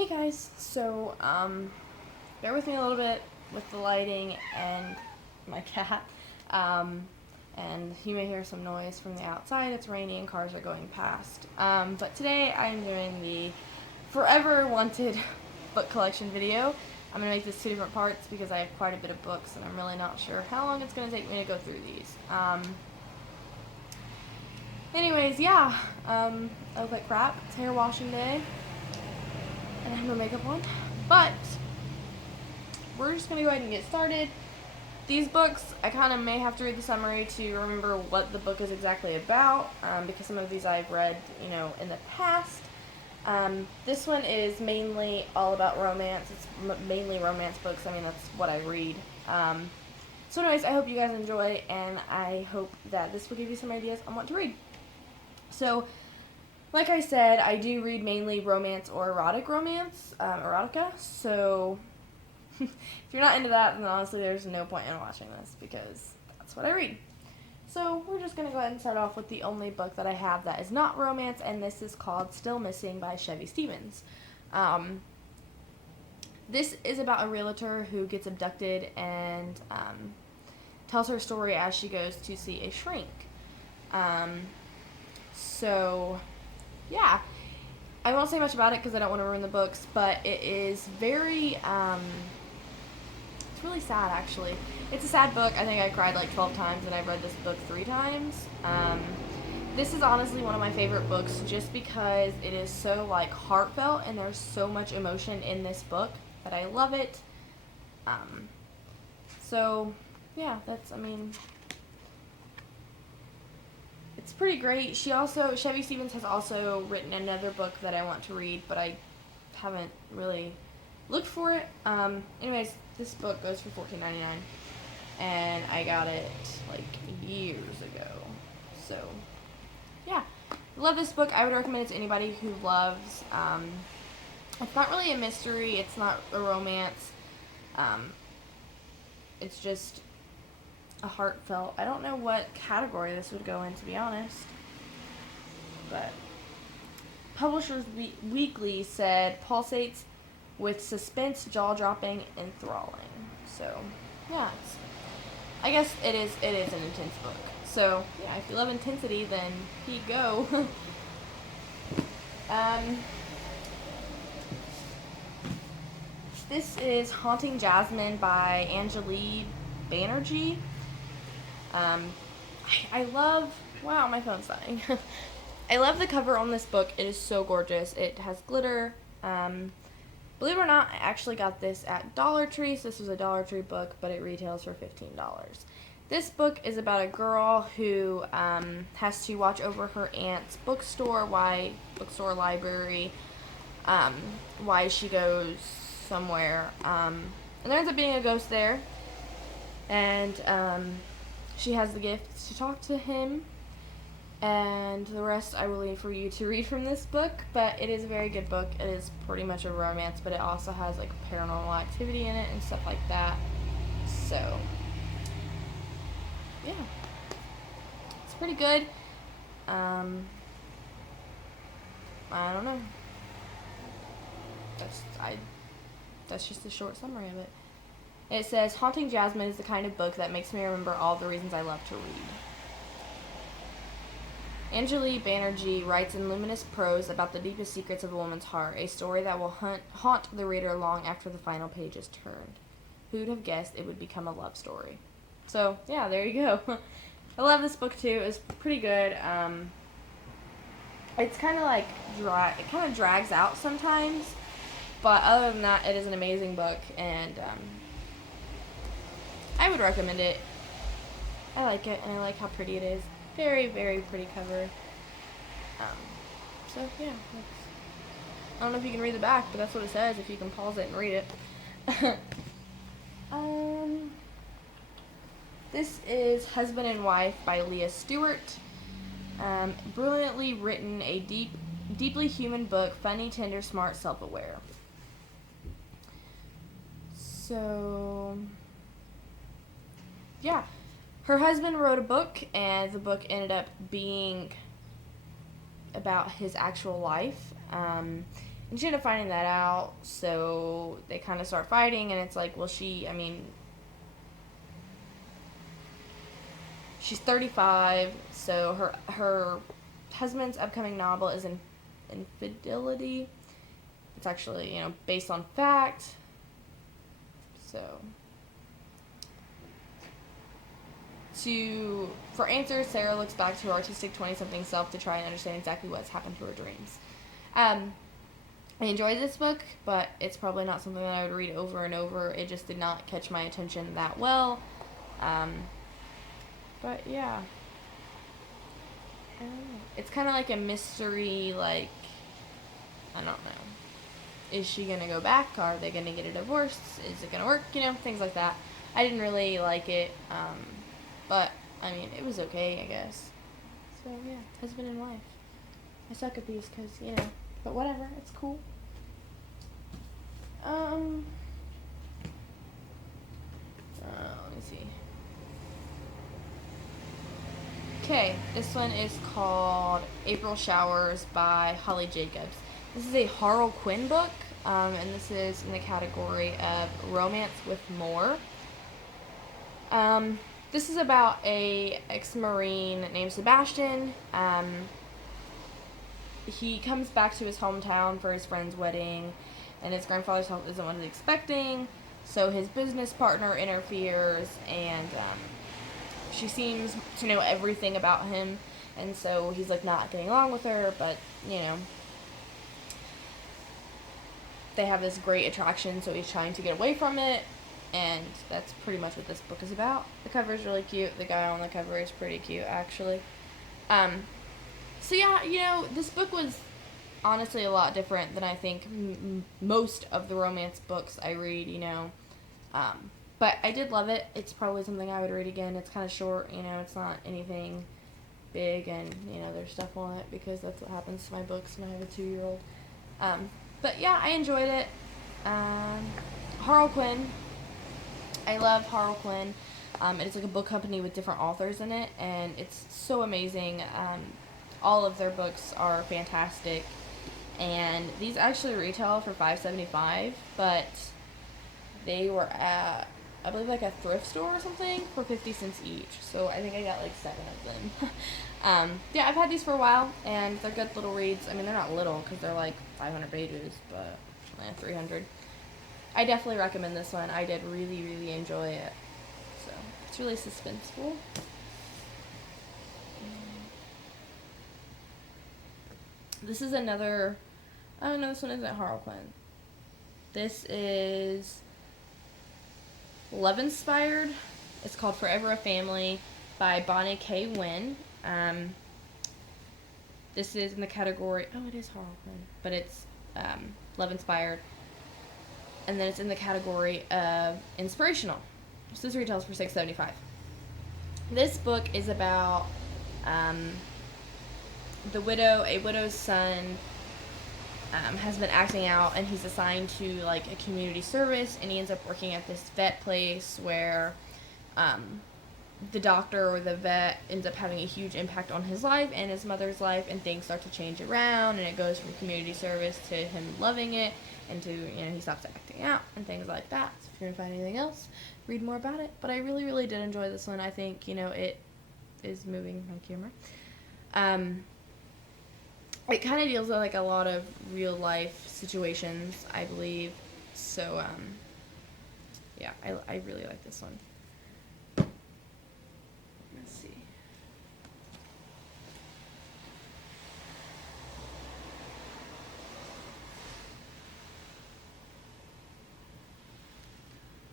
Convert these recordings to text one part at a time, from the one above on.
Hey guys, so bear with me a little bit with the lighting and my cat. Um, and you may hear some noise from the outside. It's rainy and cars are going past. But today I'm doing the forever wanted book collection video. I'm going to make this two different parts because I have quite a bit of books and I'm really not sure how long it's going to take me to go through these. I look like crap. It's hair washing day. And I have no makeup on. But we're just going to go ahead and get started. These books, I kind of may have to read the summary to remember what the book is exactly about, because some of these I've read, in the past. This one is mainly all about romance. It's mainly romance books. I mean, that's what I read. So anyways, I hope you guys enjoy, and I hope that this will give you some ideas on what to read. So, like I said, I do read mainly romance or erotica, so if you're not into that, then honestly there's no point in watching this because that's what I read. So we're just going to go ahead and start off with the only book that I have that is not romance, and this is called Still Missing by Chevy Stevens. This is about a realtor who gets abducted and tells her story as she goes to see a shrink. Yeah, I won't say much about it because I don't want to ruin the books, but it is very, it's really sad, actually. It's a sad book. I think I cried like 12 times, and I've read this book 3 times. This is honestly one of my favorite books just because it is so, heartfelt, and there's so much emotion in this book that I love it. It's pretty great. Chevy Stevens has also written another book that I want to read, but I haven't really looked for it. Anyways, this book goes for $14.99, and I got it years ago. So, yeah, love this book. I would recommend it to anybody who loves. It's not really a mystery. It's not a romance. It's just a heartfelt. I don't know what category this would go in, to be honest. But Publishers Weekly said pulsates with suspense, jaw-dropping, enthralling. So, yeah, I guess it is an intense book. So, yeah, if you love intensity, then here you go. This is Haunting Jasmine by Anjali Banerjee. I love, wow, my phone's dying. I love the cover on this book. It is so gorgeous. It has glitter. Believe it or not, I actually got this at Dollar Tree. So this was a Dollar Tree book, but it retails for $15. This book is about a girl who has to watch over her aunt's library, why she goes somewhere. And there ends up being a ghost there. And she has the gift to talk to him, and the rest I will leave for you to read from this book, but it is a very good book. It is pretty much a romance, but it also has paranormal activity in it and stuff like that. So, yeah, it's pretty good. I don't know. That's just a short summary of it. It says, Haunting Jasmine is the kind of book that makes me remember all the reasons I love to read. Anjali Banerjee writes in luminous prose about the deepest secrets of a woman's heart, a story that will haunt the reader long after the final page is turned. Who'd have guessed it would become a love story? So, yeah, there you go. I love this book, too. It's pretty good. It's kind of it kind of drags out sometimes, but other than that, it is an amazing book, and I would recommend it. I like it, and I like how pretty it is. Very, very pretty cover. So, yeah. I don't know if you can read the back, but that's what it says if you can pause it and read it. This is Husband and Wife by Leah Stewart. Brilliantly written, a deeply human book, funny, tender, smart, self-aware. So, yeah. Her husband wrote a book, and the book ended up being about his actual life. And she ended up finding that out, so they kind of start fighting, and it's like, well, she's 35, so her husband's upcoming novel is Infidelity. It's actually, based on fact. So, for answers, Sarah looks back to her artistic 20-something self to try and understand exactly what's happened to her dreams. I enjoyed this book, but it's probably not something that I would read over and over. It just did not catch my attention that well. But yeah. It's kind of like a mystery, like, I don't know. Is she going to go back? Are they going to get a divorce? Is it going to work? Things like that. I didn't really like it, but, it was okay, I guess. So, yeah, husband and wife. I suck at these because, but whatever, it's cool. Let me see. Okay, this one is called April Showers by Holly Jacobs. This is a Harl Quinn book, and this is in the category of romance with more. This is about a ex-Marine named Sebastian. He comes back to his hometown for his friend's wedding, and his grandfather's health isn't what he's expecting, so his business partner interferes, and she seems to know everything about him, and so he's, like, not getting along with her, but, they have this great attraction, so he's trying to get away from it, and that's pretty much what this book is about. The cover is really cute. The guy on the cover is pretty cute, actually. So yeah, this book was honestly a lot different than I think most of the romance books I read, but I did love it. It's probably something I would read again. It's kind of short, it's not anything big, and, there's stuff on it because that's what happens to my books when I have a 2-year-old. But yeah, I enjoyed it. Harl Quinn. I love Harl Quinn. It's like a book company with different authors in it, and it's so amazing. All of their books are fantastic, and these actually retail for $5.75, but they were at, I believe, like a thrift store or something for 50 cents each, so I think I got like 7 of them. Yeah, I've had these for a while, and they're good little reads. They're not little because they're like 500 pages, but 300. I definitely recommend this one. I did really, really enjoy it, so it's really suspenseful. This is another, oh no, this one isn't Harl Quinn. This is Love Inspired. It's called Forever a Family by Bonnie K. Wynn. This is in the category, oh, it is Harl Quinn, but it's Love Inspired. And then it's in the category of inspirational. So this retails for $6.75. This book is about a widow's son has been acting out, and he's assigned to like a community service, and he ends up working at this vet place where the doctor or the vet ends up having a huge impact on his life and his mother's life, and things start to change around, and it goes from community service to him loving it, and to, he stops acting out and things like that. So if you want to find anything else, read more about it. But I really, really did enjoy this one. I think, it is moving my camera. It kind of deals with like a lot of real life situations, I believe. So, yeah, I really like this one. Let's see.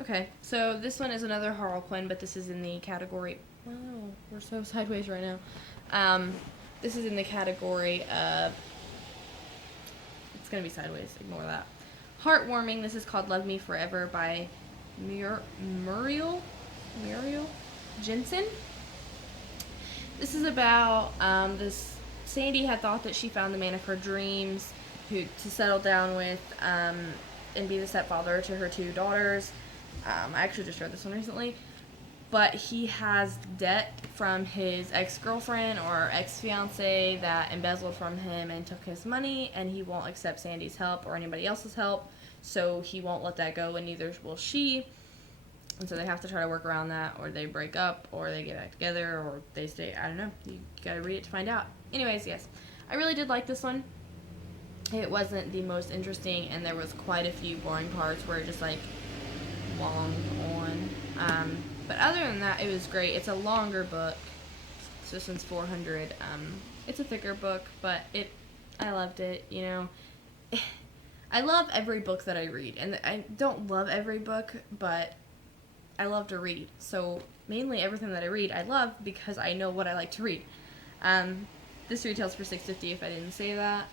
Okay, so this one is another Harl Quinn, but this is in the category, oh, we're so sideways right now. This is in the category of, it's going to be sideways, ignore that. Heartwarming. This is called Love Me Forever by Muriel Jensen. This is about this, Sandy had thought that she found the man of her dreams to settle down with and be the stepfather to her 2 daughters. I actually just read this one recently. but he has debt from his ex-girlfriend or ex-fiance that embezzled from him and took his money, and he won't accept Sandy's help or anybody else's help, so he won't let that go, and neither will she. And so they have to try to work around that, or they break up, or they get back together, or they stay. I don't know. You gotta read it to find out. Anyways, yes. I really did like this one. It wasn't the most interesting, and there was quite a few boring parts where it just, like, long on. But other than that, it was great. It's a longer book. So this one's 400. It's a thicker book, but I loved it, you know. I love every book that I read, and I don't love every book, but I love to read. So mainly everything that I read, I love because I know what I like to read. This retails for $6.50 if I didn't say that.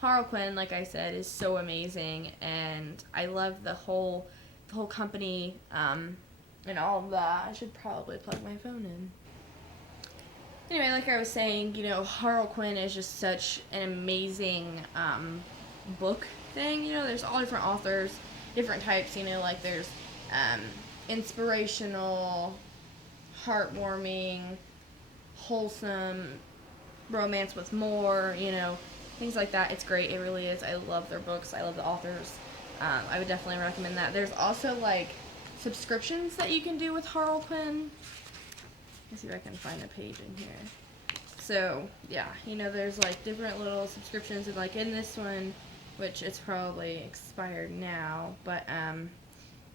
Harlequin, like I said, is so amazing, and I love the whole company, and all of that. I should probably plug my phone in. Anyway, like I was saying, you know, Harlequin is just such an amazing book thing. You know, there's all different authors, different types. You know, like there's inspirational, heartwarming, wholesome, romance with more, you know, things like that. It's great. It really is. I love their books. I love the authors. I would definitely recommend that. There's also, like, subscriptions that you can do with Harlequin. Let's see if I can find a page in here. So, yeah, you know, there's, like, different little subscriptions. And, like, in this one, which it's probably expired now, but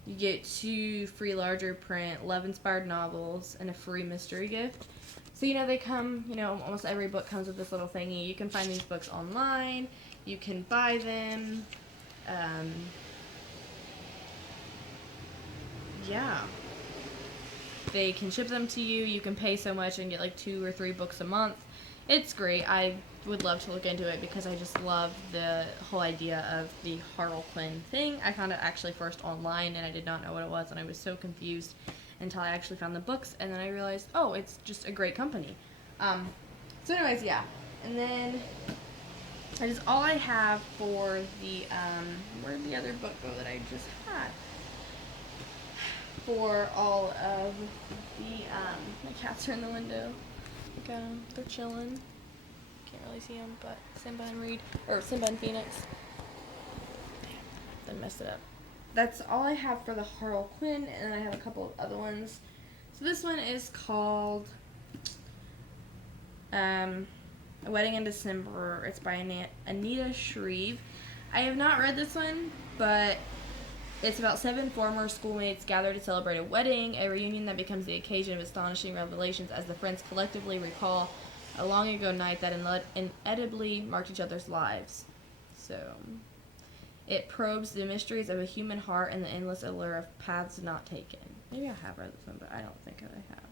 you get 2 free larger print, love-inspired novels, and a free mystery gift. So, you know, they come, you know, almost every book comes with this little thingy. You can find these books online. You can buy them. Yeah. They can ship them to you. You can pay so much and get like 2 or 3 books a month. It's great. I would love to look into it because I just love the whole idea of the Harlequin thing. I found it actually first online, and I did not know what it was, and I was so confused until I actually found the books, and then I realized, oh, it's just a great company. So anyways, yeah. And then that is all I have for the, where'd the other book go that I just had? For all of the, my cats are in the window. Look at them. They're chilling. Can't really see them, but Simba and Phoenix. Damn, they messed it up. That's all I have for the Harlequin, and I have a couple of other ones. So this one is called A Wedding in December. It's by Anita Shreve. I have not read this one, but it's about 7 former schoolmates gather to celebrate a wedding, a reunion that becomes the occasion of astonishing revelations as the friends collectively recall a long ago night that inevitably marked each other's lives. So, it probes the mysteries of a human heart and the endless allure of paths not taken. Maybe I have read this one, but I don't think I have.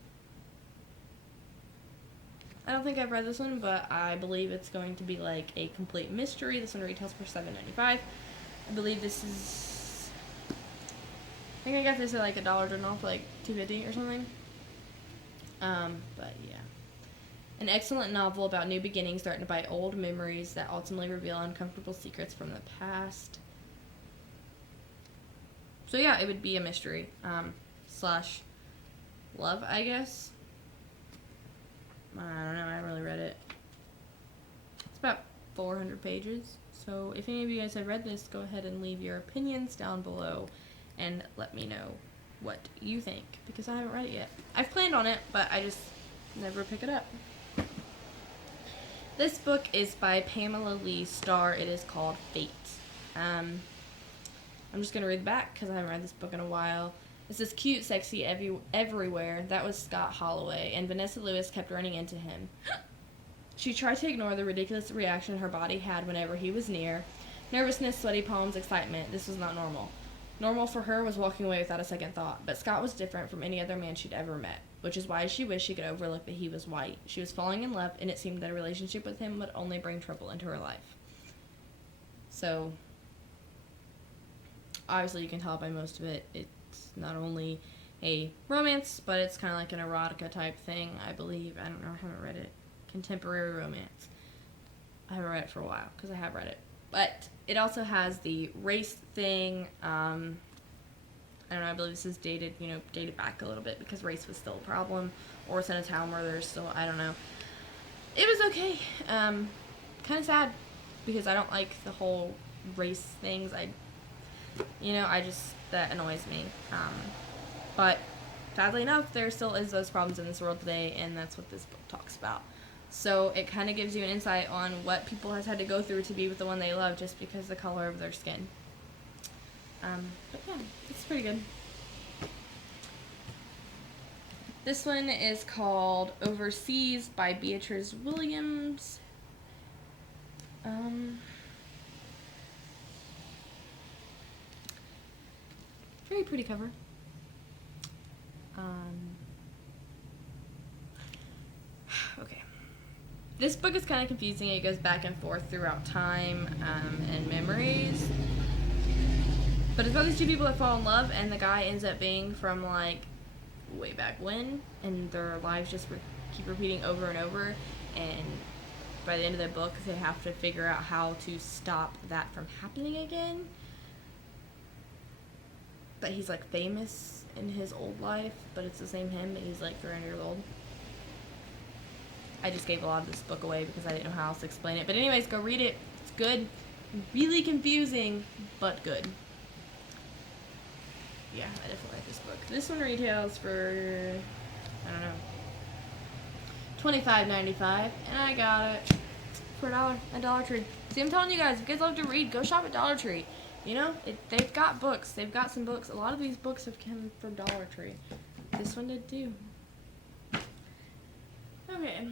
I don't think I've read this one, but I believe it's going to be like a complete mystery. This one retails for $7.95. I believe this is... I think I got this at like $1 journal for like $2.50 or something. But yeah. An excellent novel about new beginnings threatened by old memories that ultimately reveal uncomfortable secrets from the past. So yeah, it would be a mystery. Slash love, I guess. I don't know, I haven't really read it. It's about 400 pages. So if any of you guys have read this, go ahead and leave your opinions down below and let me know what you think, because I haven't read it yet. I've planned on it, but I just never pick it up. This book is by Pamela Lee Starr. It is called Fate. I'm just going to read the back because I haven't read this book in a while. It says, cute, sexy, everywhere. That was Scott Holloway, and Vanessa Lewis kept running into him. She tried to ignore the ridiculous reaction her body had whenever he was near. Nervousness, sweaty palms, excitement. This was not normal. Normal for her was walking away without a second thought, but Scott was different from any other man she'd ever met, which is why she wished she could overlook that he was white. She was falling in love, and it seemed that a relationship with him would only bring trouble into her life. So, obviously you can tell by most of it, it's not only a romance, but it's kind of like an erotica type thing, I believe. I don't know, I haven't read it. Contemporary romance. I haven't read it for a while, because I have read it. But it also has the race thing, I don't know, I believe this is dated back a little bit because race was still a problem, or it's in a town where there's still, I don't know. It was okay. Kind of sad because I don't like the whole race things. That annoys me. But sadly enough, there still is those problems in this world today, and that's what this book talks about. So it kind of gives you an insight on what people has had to go through to be with the one they love just because of the color of their skin. But yeah, it's pretty good. This one is called Overseas by Beatrice Williams. Very pretty cover. Okay. This book is kind of confusing. It goes back and forth throughout time and memories. But it's about these two people that fall in love, and the guy ends up being from, like, way back when, and their lives just keep repeating over and over, and by the end of the book, they have to figure out how to stop that from happening again. But he's, like, famous in his old life, but it's the same him, but he's, like, 300 years old. I just gave a lot of this book away because I didn't know how else to explain it. But anyways, go read it. It's good. Really confusing, but good. Yeah, I definitely like this book. This one retails for, I don't know, $25.95, and I got it for $1 at Dollar Tree. See, I'm telling you guys, if you guys love to read, go shop at Dollar Tree. You know, they've got books. They've got some books. A lot of these books have come from Dollar Tree. This one did too. Okay.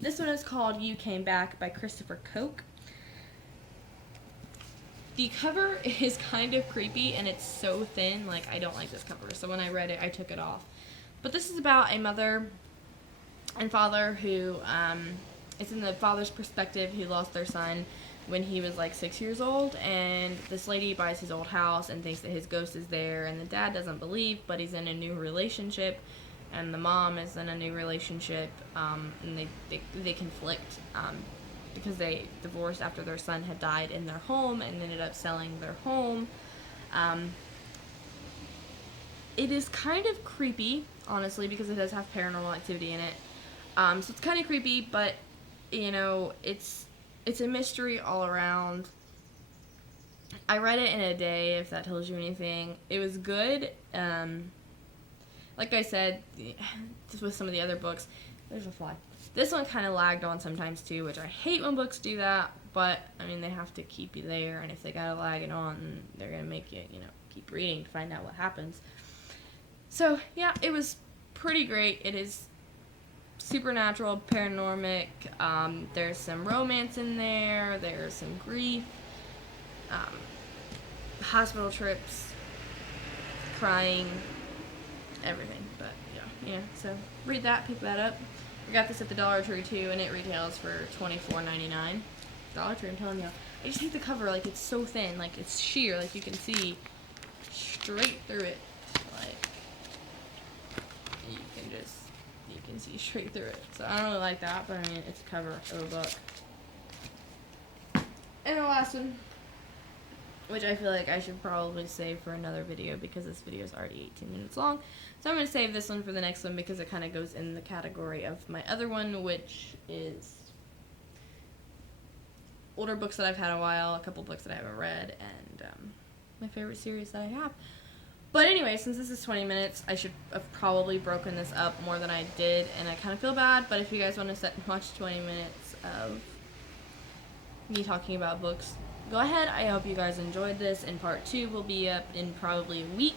This one is called You Came Back by Christopher Koch. The cover is kind of creepy, and it's so thin. Like, I don't like this cover. So when I read it, I took it off. But this is about a mother and father who, it's in the father's perspective, who lost their son when he was like 6 years old, and this lady buys his old house and thinks that his ghost is there, and the dad doesn't believe, but he's in a new relationship, and the mom is in a new relationship, and they conflict, because they divorced after their son had died in their home and ended up selling their home. It is kind of creepy, honestly, because it does have paranormal activity in it. So it's kind of creepy, but, you know, it's a mystery all around. I read it in a day, if that tells you anything. It was good. Like I said, just with some of the other books, there's a fly. This one kind of lagged on sometimes too, which I hate when books do that, but, I mean, they have to keep you there, and if they gotta lag it on, they're gonna make you, keep reading to find out what happens. So, yeah, it was pretty great. It is supernatural, paranormic, there's some romance in there, there's some grief, hospital trips, crying, everything, but, yeah, so read that, pick that up. I got this at the Dollar Tree too, and it retails for $24.99. Dollar Tree, I'm telling you. I just hate the cover, like, it's so thin, like, it's sheer, like, you can see straight through it, like, you can see straight through it. So I don't really like that, but I mean, it's a cover of a book. And the last one, which I feel like I should probably save for another video because this video is already 18 minutes long. So I'm going to save this one for the next one because it kind of goes in the category of my other one, which is older books that I've had a while, a couple books that I haven't read, and my favorite series that I have. But anyway, since this is 20 minutes, I should have probably broken this up more than I did, and I kind of feel bad, but if you guys want to watch 20 minutes of me talking about books, go ahead. I hope you guys enjoyed this, and part 2 will be up in probably a week,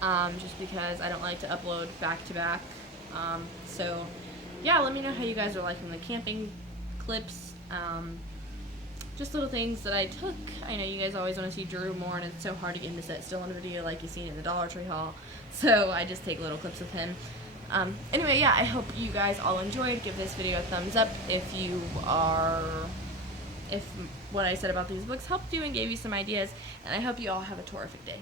just because I don't like to upload back to back. So yeah, let me know how you guys are liking the camping clips, just little things that I took. I know you guys always want to see Drew more, and it's so hard to get him to sit still in a video like you've seen in the Dollar Tree haul, so I just take little clips of him. Anyway, yeah, I hope you guys all enjoyed. Give this video a thumbs up if what I said about these books helped you and gave you some ideas, and I hope you all have a terrific day.